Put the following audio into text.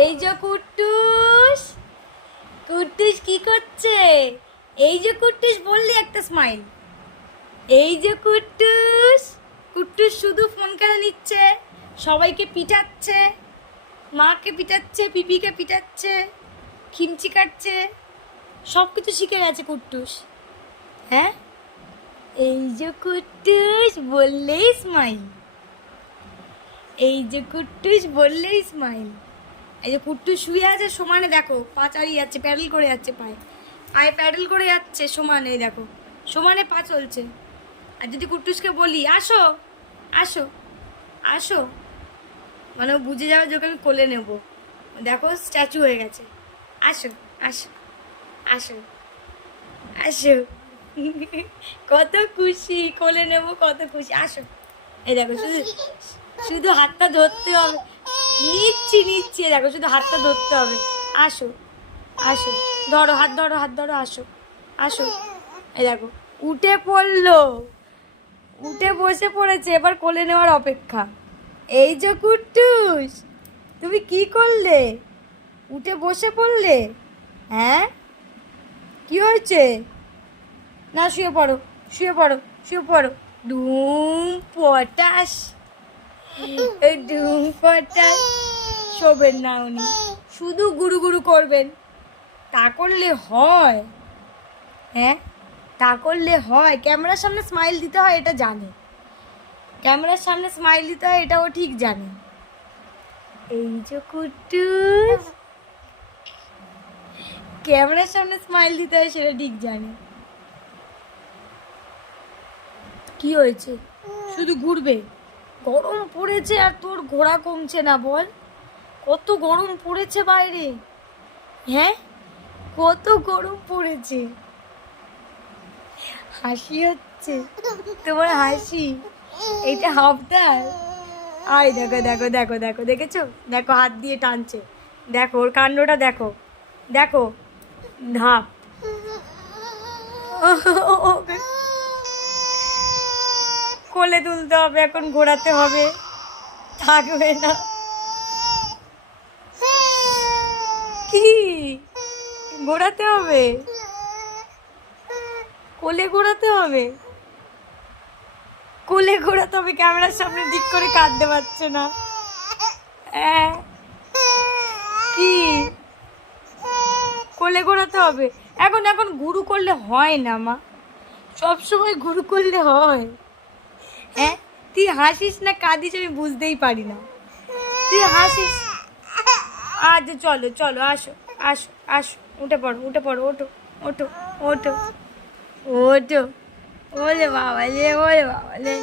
এই যে কুট্টুস কুট্টুস কি করছে? এই যে কুট্টুস বললি একটা স্মাইল এই যে কুট্টুস কুট্টুস শুধু ফোন কেড়ে নিচ্ছে? সবাইকে পিটাচ্ছে, মাকে পিটাচ্ছে, পিপিকে পিটাচ্ছে, খিমচি কাটছে সব কিছু শিখে গেছে কুট্টুস। হ্যাঁ? এই যে কুট্টুস বললেই স্মাইল এই যে কুট্টুস বললেই স্মাইল এই যে কুট্টুস শুয়ে আছে সমানে, দেখো, পা চালিয়ে যাচ্ছে, প্যাডেল করে যাচ্ছে পায়ে। পায়ে প্যাডেল করে যাচ্ছে সমানে দেখো, সমানে পা চলছে। আর যদি কুট্টুসকে বলি, আসো আসো আসো মানে বুঝে যাবে যে আমি কোলে নেব। দেখো, স্ট্যাচু হয়ে গেছে। আসো আসো আসো আসো। কত খুশি, কোলে নেব, কত খুশি। আসো। এই দেখো, শুধু শুধু হাতটা ধরতে হবে। নিচ্ছি নিচ্ছি দেখো, শুধু হাতটা ধরতে হবে। আসো আসো। ধরো, হাত ধরো হাত ধরো, আসো। আসো। এই দেখো, উঠে পড়ল। উঠে বসে পড়েছে, এবার কোলে নেওয়ার অপেক্ষা। এই যে কুট্টুস, তুমি কি করলে? উঠে বসে পড়লে? হ্যাঁ? কি হয়েছে? না, শুয়ে পড়ো শুয়ে পড়ো শুয়ে পড়ো। ডুম পটাশ। ডুম পটাশ। শোবেন না উনি। শুধু গুরু গুরু করবেন। তা করলে হয়। হ্যাঁ? তা করলে হয়। ক্যামেরার সামনে স্মাইল দিতে হয়, এটা জানে। ক্যামেরার সামনে স্মাইল দিতে হয় এটাও ঠিক জানে। এই যে কুট্টুস ক্যামেরার সামনে স্মাইল দিতে হয়, সেটা ঠিক জানে। কি হয়েছে শুধু ঘুরবে গরম পড়েছে আর তোর ঘোড়া কমছে না বল কত গরম পড়েছে বাইরে হ্যাঁ কত গরম পড়েছে হাসি হচ্ছে তোমার হাসি এটা হাফদার আয় দেখো দেখো দেখো দেখো দেখেছ দেখো হাত দিয়ে টানছে দেখো ওর কাণ্ডটা দেখো দেখো ধাপ কোলে তুলতে হবে, এখন ঘোরাতে হবে। থাকবে না। কি? ঘোরাতে হবে? কোলে ঘোরাতে হবে? কোলে ঘোরাতে হবে, ক্যামেরার সামনে ঠিক করে কাঁদতে পারছে না। কি? কোলে ঘোরাতে হবে। এখন এখন গুরু করলে হয় না, মা। সব সময় গুরু করলে হয়। হ্যাঁ তুই হাসিস না কাঁদিস আমি বুঝতেই পারি না। তুই হাসিস? আচ্ছা চলো চলো, আসো আসো আসো। উঠে পড়ো উঠে পড়ো, ওঠো ওঠো ওঠো ওঠো। ওলে বাবা লে ওলে বাবা লে